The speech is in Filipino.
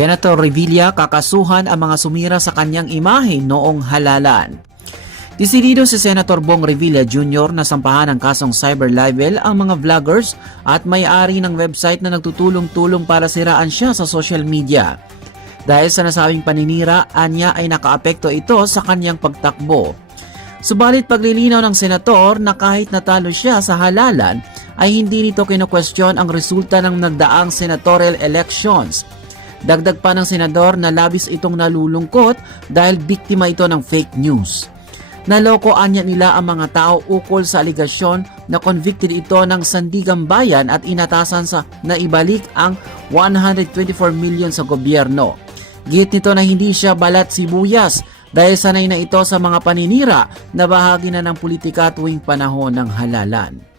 Senator Revilla kakasuhan ang mga sumira sa kanyang imahe noong halalan. Desidido si Senator Bong Revilla Jr. na sampahan ng kasong cyber libel ang mga vloggers at may-ari ng website na nagtutulong-tulong para siraan siya sa social media. Dahil sa nasabing paninira, anya ay nakaapekto ito sa kanyang pagtakbo. Subalit paglilinaw ng senator na kahit natalo siya sa halalan ay hindi nito kino-question ang resulta ng nagdaang senatorial elections. Dagdag pa ng senador na labis itong nalulungkot dahil biktima ito ng fake news. Naloko anya nila ang mga tao ukol sa aligasyon na convicted ito ng Sandigang Bayan at inatasan sa na ibalik ang 124 million sa gobyerno. Git nito na hindi siya balat sibuyas dahil sanay na ito sa mga paninira na bahagi na ng politika tuwing panahon ng halalan.